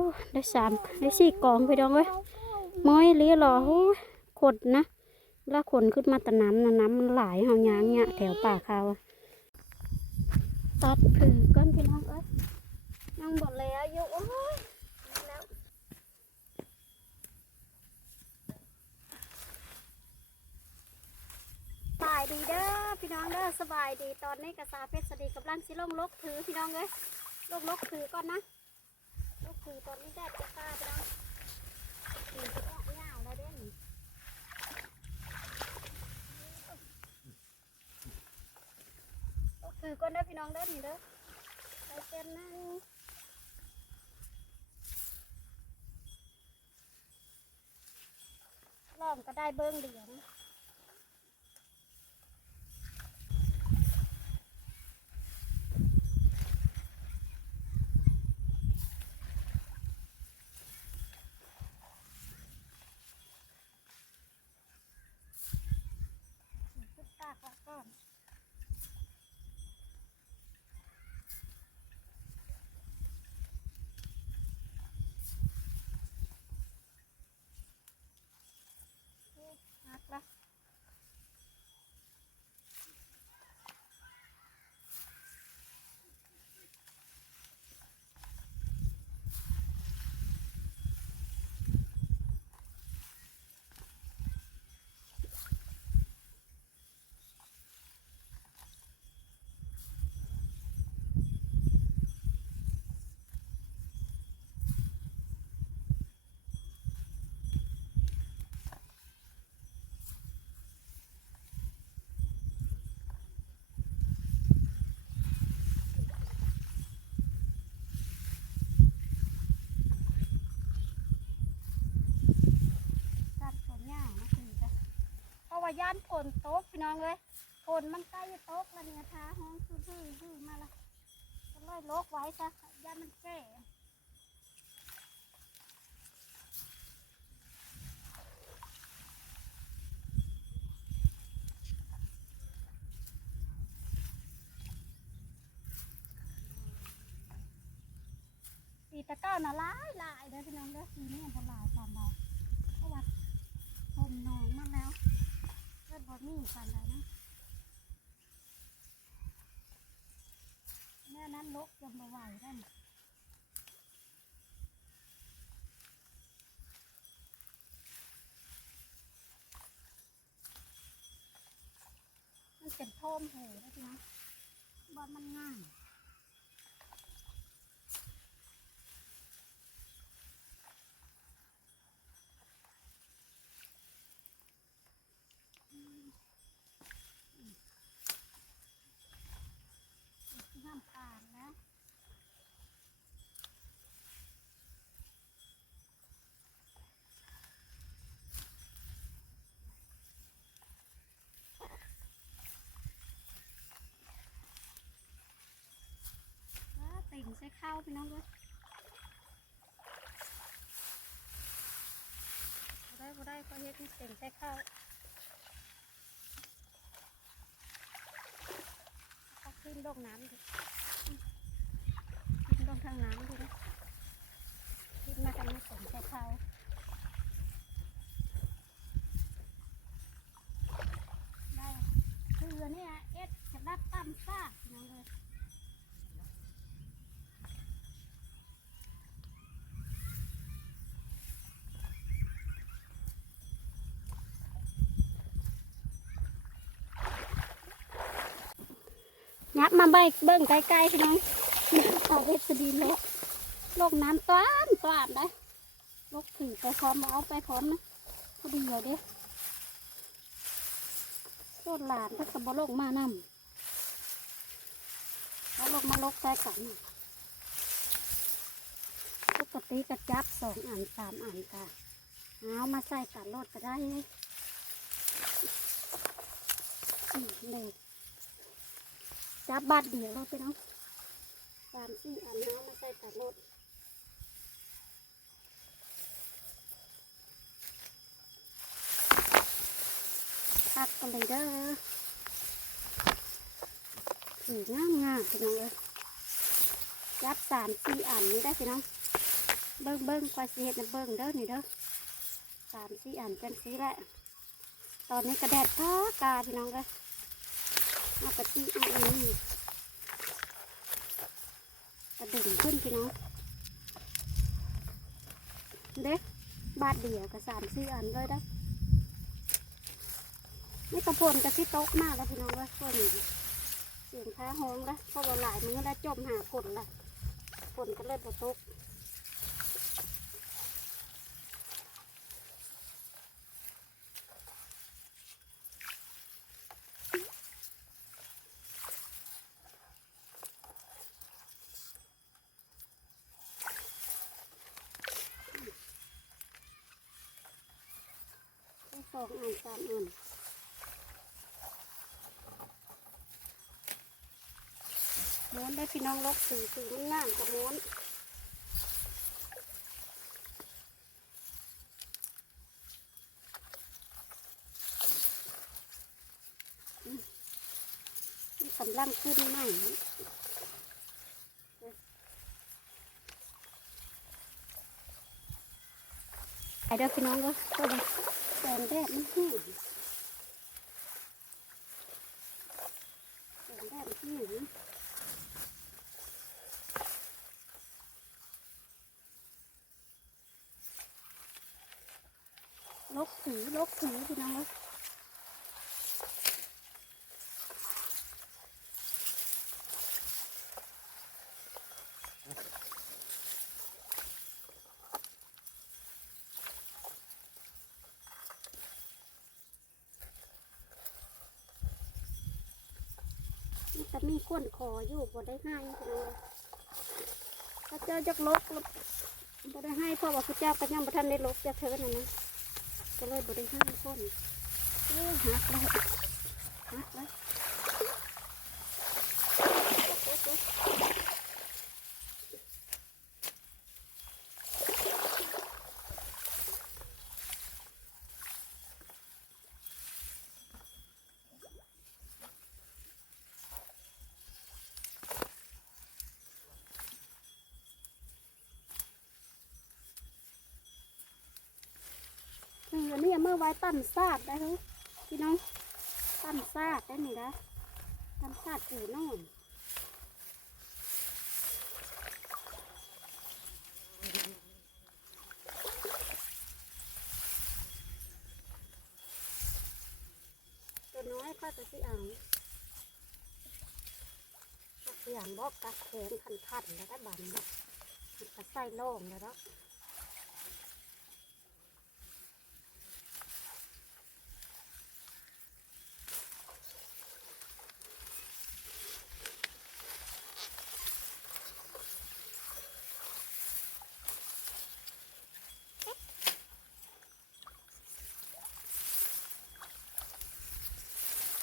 ้ได้สามได้สี่กองพี่น้องเว้ยม้อยเลี้ยหรอโอ้ยขดนะแล้วขนขึ้นมาแต่น้ำนะน้ำมันไหลายเฮายางเนี่ยแถวป่าเขาตัดผือก้อนพี่น้องเอ้ยยังบดแล้วอยู่โอ้ยสบายดีเด้อพี่น้องเด้อสบายดีตอนนี้กระสาเพชรสดีกำลังสิลงลกถือพี่น้องเอ้ยลงลกถือก่อนนะ คือตอนนี้แดดจะตาไปแล้วคือจะแอบยาวแล้วเด้นคือก้นเด้อพี่น้องเด้อนี่เด้อไปเต็มนั่งลองก็ได้เบิ้งเดียวนะขึ้นตากละก่อน หักละการฝนย่างนะคือจ้ะเพราะ ว่าย่านฝนตกพี่น้องเลยฝนมันใกล้จะตกแล้วเนี่ยท้าห้องคือคือคือมาละก็เลยโลกไว้ซะย่านมันแก่ปีตะเก้าน่ะหลายหลายเด้อพี่น้องเด้อปีนี้บ่หลายตามเราเพราะว่าฝนนอง มาแล้วเลือดบดมีปานใดนะแม่นั้นลกจนมาไหวได้นมันเป็นโทมเหแล้วพี่น้องบ่มันง่าย น้ำตาลนะว้า ติ่งใส่ข้าวพี่น้องด้วยบ่ได้บ่ได้ก็เฮ็ดให้ติ่งใส่ข้าวเอาขึ้นลงน้ำดิลงทางน้ำดูนะคิดมาทางนี้ผมใช้เขาได้คือเนี่ยเอ็ดจะรับตั้มซากน้องเล ยงัดมาใบเบิ้งใกล้ๆพี่น้องเอาเวสดีโลกโลกน้ำต้านต้านได้โลกถือไปพร้อมเอาไปพร้อมนะพอดีเลยเด้โคตรหลานก็สบโลกมานำแล้วลกมาลกใส่กันปกติกระจับสองอันสามอันค่ะเอามาใส่กันรถก็ได้เลยอืมเลย จับบาดเดียวเราไปเนาะสามสี่อันน้ำมาใส่ตัดพักกันเลยเด้อถืองามงามพี่น้องเลยยับสามสี่อันนี้ได้พี่น้อง เบิ้งเบิ้งควายเสีเห็ดนะเบิ้งเด้อนี่เด้อสามสี่อันจังสีแหละ ตอนนี้กระแดดท้ากาพี่น้องเลย เอากระตีเอาอันนี้กระดึงขึ้นพี่น้องเด้บาทเดียวกับสามสี่อันเลยได้นี่กระพนกระที่โต๊ะมากแล้วพี่น้องเลยคนเสียงท้าห้องแล้วเพราะว่าหลายมือแล้วจมหาฝนละฝนก็เลยบ่ตก ได้สองอันสามอันม้วนได้ พี่น้องลกสีสีมันงามกับม้วนนี่กำลังขึ้นใหม่ไอเด้อพี่น้องเด้อก็เลยแสงแดดมันแห้งลกสีลกสีพี่น้องเอ้ยนี่แต่ มีก้นคออยู่บ่ได้ให้พี่น้องเอ้ยถ้าเจ้าจักลกบ่ได้ให้เพราะว่าพระเจ้าก็ยังบ่ทันได้ลกจะเทินนะนนะก็เลยบริหารคนเออหักเลยหักเลยเอออันนี้เอา มื่อไว้ตั้นซาดได้เฮ้ยพี่น้องตั้นซาดได้ไหมนะตั้นซาดปูนองตัวน้อยก็จะสิอ่างก็สิอ่างบอกกระแขนขันขันแล้วได้บันแล้วก็ใส่โล่งแล้วเนาะ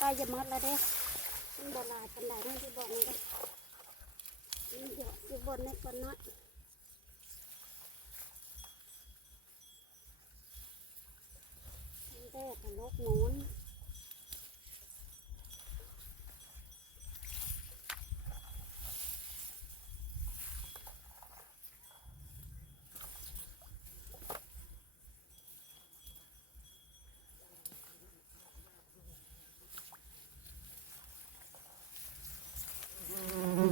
ล้จะหมดแล้วเด้มันบลายกันไดนี่ที่บอกนี่เด้นี่เดี๋ยวที่บนนี่ก่อนเนะนี่แรกกับลกหนูนได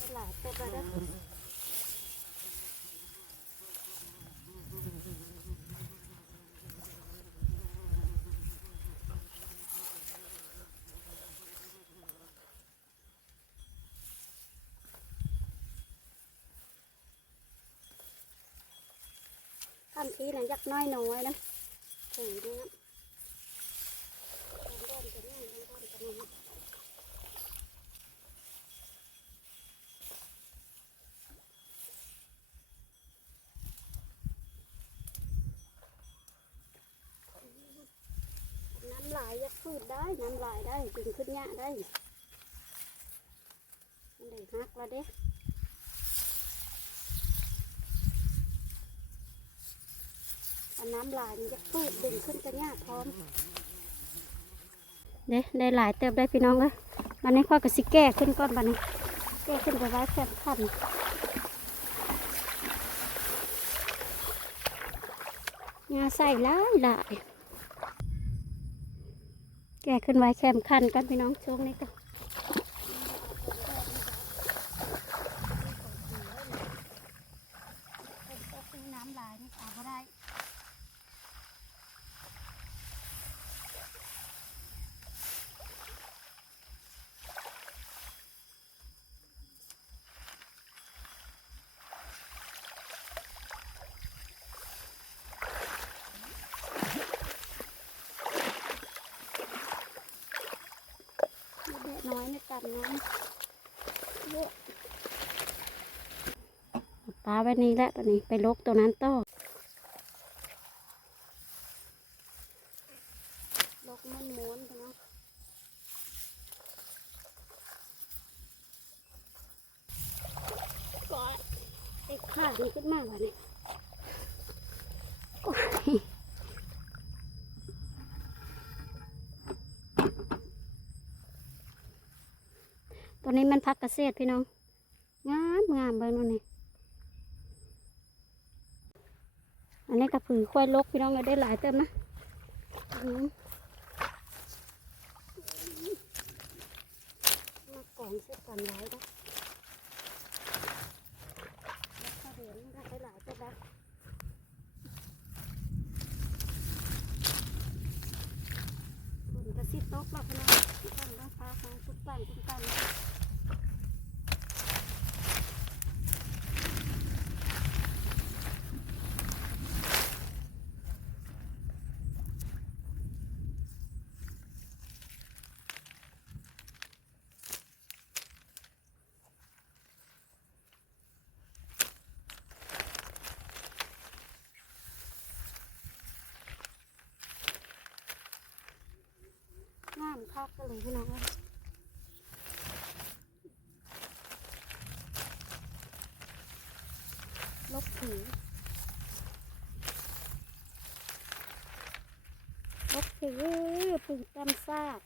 ้หลายเต็มแล้วเด้อ ทำทีนะยักน้อยน้อยนะถือนี่นะ ดได้น้ำลายได้ดึงขึ้นยะได้มันได้ฮักแล้เด็กน้ำลายมันจะปืดดึงขึ้นกระยะพร้อมเด้ได้หลายเติบได้พี่น้องเลยมันนี้ค่อกับสิแก้ขึ้นก้อนบันนี้แก้ขึ้นไปไว้แคบขั้นงาใส่ลาลาย แก่ขึ้นไว้แคมขันกันพี่น้องช่วงนี้ก็น้ำลายนี่ตาก็ได้ เด็ก น้อยในกันน้องเยอะปลาไว้นี่แหละตอนนี้ไปลกตัวนั้นต่อลกมันม้วนเนาะก็ไอ้ขาดนี่ขึ้นมากว่านี้โอ้ย ตัวนี้มัน พักเกษตรพี่น้อง งามงามเบิ่งนู่นนี่อันนี้กระผือควายลกพี่น้องเลยได้หลายเติมนะมากองเส้นกันไว้นะแล้วก็เหรียญได้หลายเติมนะฝนกระซิบตกแล้วพี่น้องต้องต้องฟ้าฟ้าตุ๊กตันตุ๊กตัน น้ำคักกันเลยพี่น้องลบผีลบผีปึงตำซาก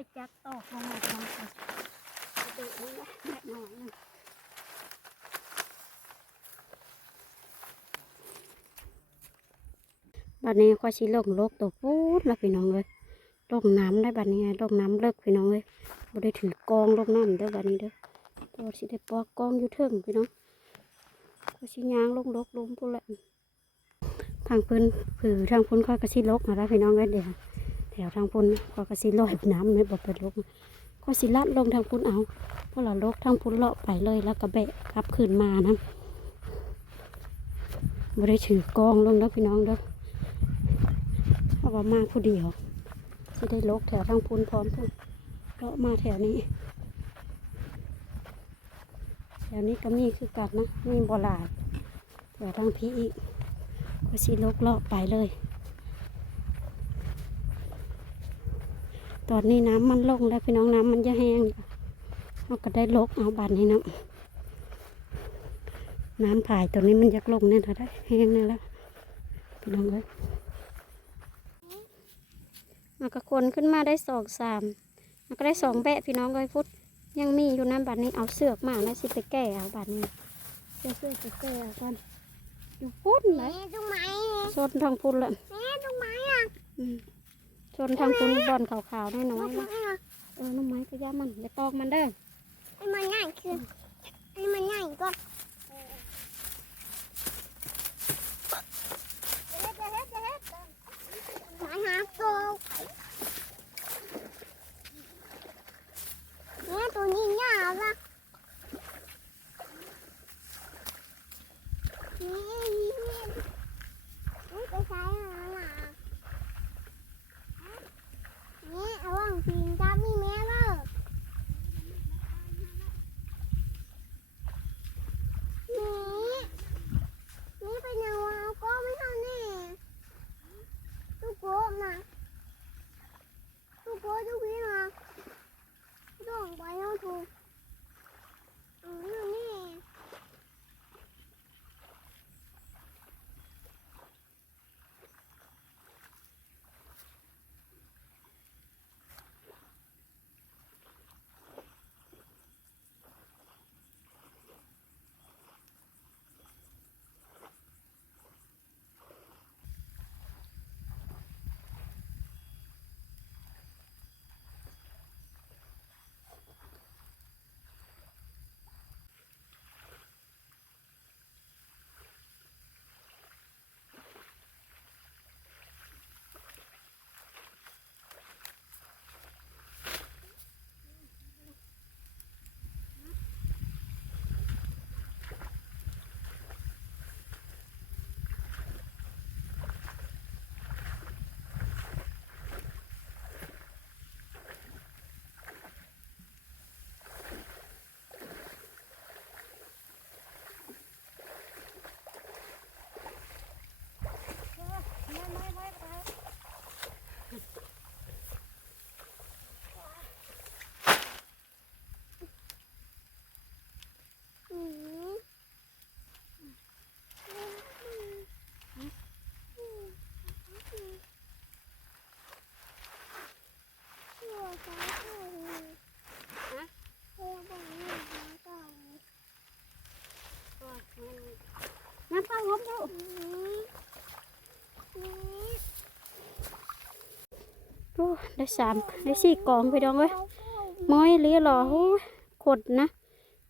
ไปจักตอกลงมาลองกันด็กนี่แหละหน่อยนึงบัดนี้ก็ชิลงโลกตัวพูดแล้วพี่น้องเลยลงน้ำได้บัดนี้ไงลงน้ำเลิกพี่น้องเลยบ่ได้ถือกองลงน้ำเด้อบัดนี้เด้อตัวสิได้ปอกกองอยู่เทิงพี่น้องก็ชิยางลงโลกลงพูดแหละทางพื้นผือทางพื้นค่อยก็ชิลกมาแล้วพี่น้องเลยเดี๋ยว แถวทางพุ่นก็กระสิลอยน้ำไม่บอกเป็นลกก็สิลัดลงทางพุ่นเอาเพราะเราลกทางพุ่นเลาะไปเลยแล้วก็แบะกลับขึ้นมานะไม่ได้ถือกองลงแล้วพี่น้องเด้อเพราะว่ามาผู้เดียวสิได้ลกแถวทางพุ่นพร้อมพุ่นเลาะมาแถวนี้แถวนี้ก็มีคือกันนะมีบ่หลายแถวทางพี่อีกก็สิลกเลาะไปเลย ตอนนี้น้ำมันลงแล้วพี่น้องน้ำมันจะแห้งเราก็ได้ลกเอาบานนี้น้ำน้ำผายตัวนี้มันจะลงเนี่ยเราได้แห้งเนี่ยแล้วพี่น้องเอ้ยมันก็คนขึ้นมาได้สองสามมันก็ได้สองแบะพี่น้องเอ้ยพุทธยังมีอยู่นะบัดนี้เอาเสือกมาแล้วสิไปแก้เอาบัดนี้เสือกเสือกไปแก้เอากันอยู่พุ่นไหนแม่ตรงไหนชนทางพุ่นแหละแม่ตรงไหนอะอืม ชนทางพุ่นบอลขาวๆน้ตรอยงๆไหนนะอะเออน้องไม้ก็ย่ามันอย่าตอกมันเด้อให้มันง่ายคือให้มันง่ายก็มาหาโกเนี่ยตัวนี้ยาวละนี่นี่นี่ไปใช้แล้วล่ะ นี่เอาว่างปีนจับมีแม่เลย นี่นี่เป็นยังไงก็ไม่ทันนี่ทุกคนนะทุกคนทุกพี่นะต้องไปเอาถูกอืมนี่ อืมน้ำเปล่าล้มแล้วโอ้ได้ สามได้สี่กองไปดองเว้ยม้อยเลี้ยหรอโอ้ยขดนะ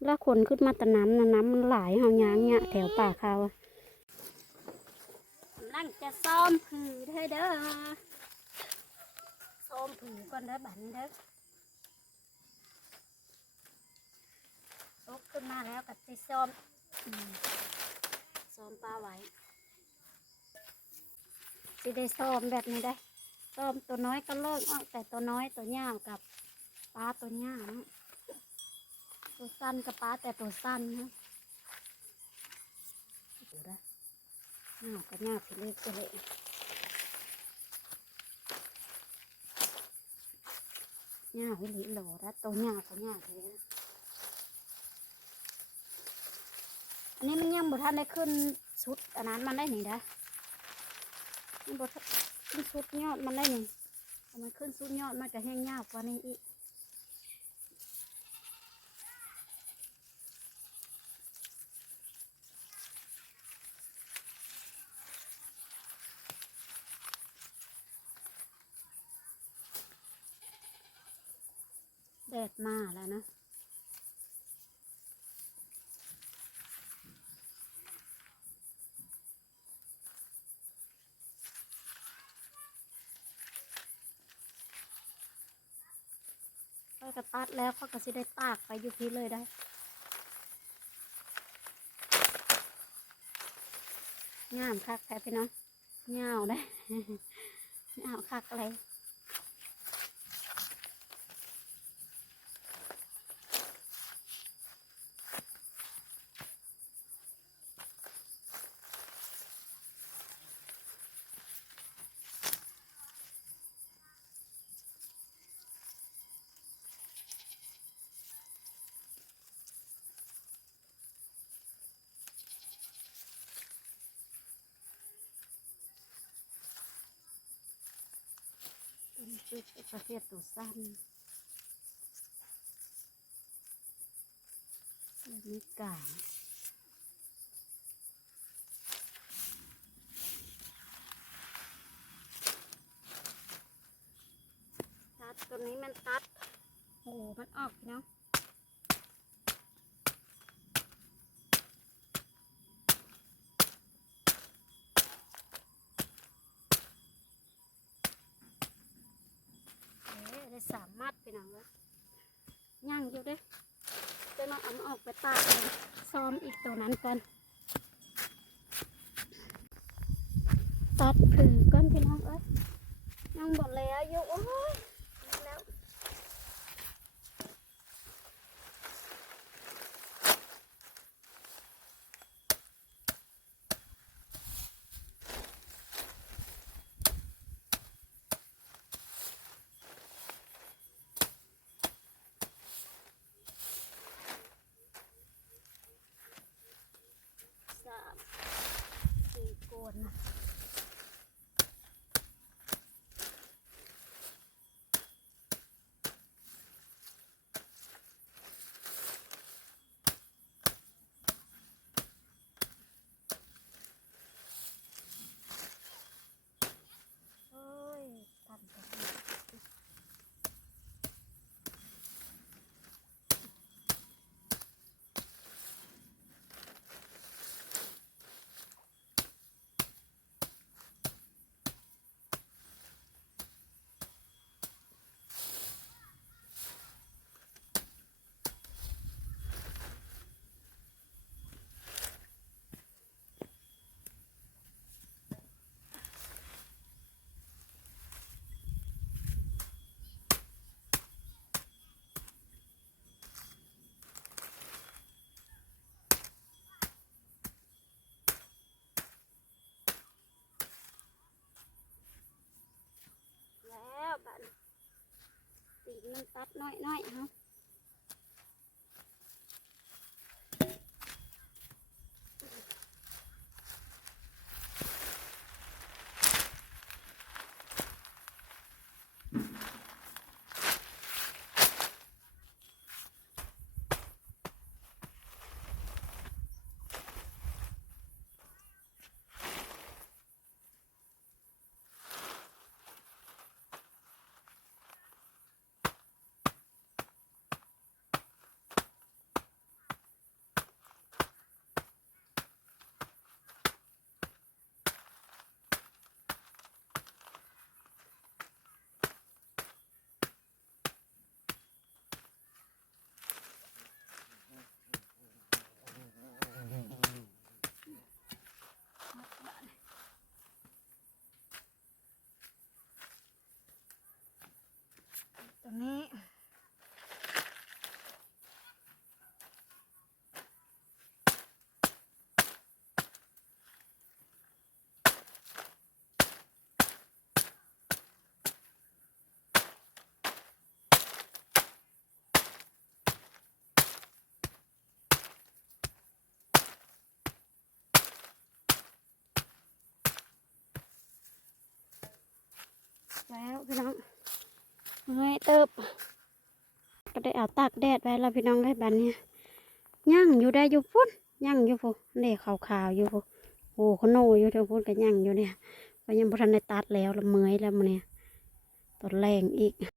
แล้วขนขึ้นมาต่น้ำนะน้ำมันไหลายเฮายางเนี่ยแถวป่าเขาอะกำลังจะซ้อมผือเด้อเด้อซ้อมผือก่อนเด้อบันเด้อตกขึ้นมาแล้วก็จะซ้อมซ้อมปลาไว้สิได้ซ้อมแบบนี้ได้ ซ้อมตัวน้อยก็เลิกอ้อแต่ตัวน้อยตัวย่ากับปลาตัวย่าตัวสั้นกับปลาแต่ตัวสั้นนะดูได้ย่ากับย่าวไปเล็กไปเลยย่าววิลิโหลแล้วตัวย่ากับย่าไปเลยอันนี้มันยังบ่ทันได้ขึ้นชุดอันนั้นมันได้หนินะมันบ่ทัน ขึ้นสุดยอดมันได้หนึ่งมันขึ้นสุดยอดมันก็แห้งยาวกว่านี้อีกแดดมาแล้วนะ เขาก็ตัดแล้วเขาก็สิได้ตากไปอยู่พี่เลยได้ งามคักแท้พี่น้องเงาได้เงาคักอะไร เป็นชุดประเภทตัวสั้นมีกางตัดตัวนี้มันตัดโอ้มันออกเนาะ สามมัดพี่น้องวะย่างอยู่เด้จะมาเอาออกไปตากซ้อมอีกตัวนั้นก่อนตัดผือก่อนพี่น้องเอ้ยยังบมดแล้วอยู่โอ้ยแล้ว สามสี่โกนนะโอ้ยตันกันแล้วบัด ตีนมันตัดน้อยน้อยๆเอา ตัวนี้แล้วพี่น้อง เฮ้ยเติบ ก็ได้เอาตากแดดไว้แล้วพี่น้องได้บันเนี่ยย่างอยู่ได้อยู่พุ่นย่างอยู่พุ่นนี่ขาวๆอยู่พุ่นโอ้ขโนอยู่ทั้งพุ่นก็ย่างอยู่เนี่ยก็ยังบุทันได้ตัดแล้วละเมยแล้วมันเนี่ยตอนแรงอีก